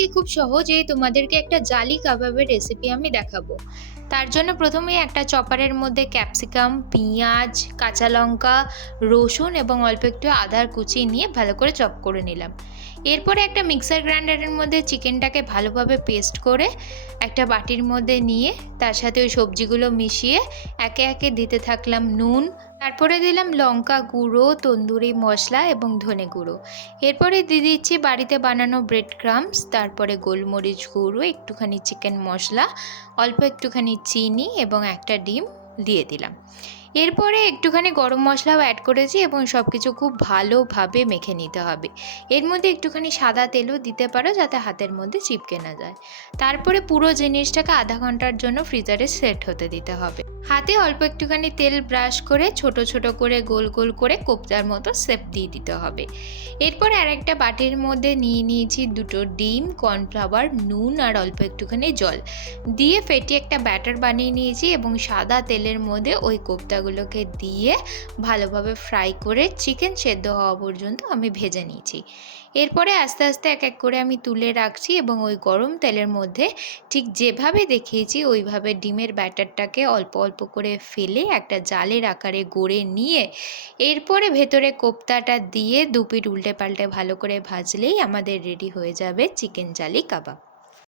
আজকে খুব সহজেই তোমাদেরকে একটা জালি কাবাবের রেসিপি আমি দেখাবো। তার জন্য প্রথমেই একটা চপারের মধ্যে ক্যাপসিকাম, পেঁয়াজ, কাঁচা লঙ্কা, রসুন এবং অল্প একটু আদার কুচি নিয়ে ভালো করে চপ করে নিলাম। এরপরে একটা মিক্সার গ্রাইন্ডারের মধ্যে চিকেনটাকে ভালোভাবে পেস্ট করে একটা বাটির মধ্যে নিয়ে তার সাথে ওই সবজিগুলো মিশিয়ে একে একে দিতে থাকলাম নুন, তারপরে দিলাম লঙ্কা গুঁড়ো, তন্দুরি মশলা এবং ধনে গুঁড়ো। এরপরে দিয়ে দিচ্ছি বাড়িতে বানানো ব্রেড ক্রাম্বস, তারপরে গোলমরিচ গুঁড়ো, একটুখানি চিকেন মশলা, অল্প একটুখানি চিনি এবং একটা ডিম দিয়ে দিলাম। এরপরে একটুখানি গরম মশলাও অ্যাড করেছি এবং সব কিছু খুব ভালোভাবে মেখে নিতে হবে। এর মধ্যে একটুখানি সাদা তেলও দিতে পারো যাতে হাতের মধ্যে চিপকে না যায়। তারপরে পুরো জিনিসটাকে আধা ঘন্টার জন্য ফ্রিজারে সেট হতে দিতে হবে। হাতে অল্প একটুখানি তেল ব্রাশ করে ছোট ছোট করে গোল গোল করে কোপ্তার মতো শেপ দিয়ে দিতে হবে। এরপর আরেকটা বাটির মধ্যে নিয়ে নিয়েছি দুটো ডিম, কর্নফ্লাওয়ার, নুন আর অল্প একটুখানি জল দিয়ে ফেটিয়ে একটা ব্যাটার বানিয়ে নিয়েছি এবং সাদা তেলের মধ্যে ওই কোপ্তাগুলোকে দিয়ে ভালোভাবে ফ্রাই করে চিকেন সেদ্ধ হওয়া পর্যন্ত আমি ভেজে নিয়েছি। এরপরে আস্তে আস্তে এক এক করে আমি তুলে রাখছি এবং ওই গরম তেলের মধ্যে ঠিক যেভাবে দেখিয়েছি ওইভাবে ডিমের ব্যাটারটাকে অল্প অল্প করে ফেলে একটা জালের আকারে গড়ে নিয়ে এরপরে ভেতরে কোপ্তাটা দিয়ে দুপিঠ উল্টে পাল্টে ভালো করে ভাজলেই আমাদের রেডি হয়ে যাবে চিকেন জালি কাবাব।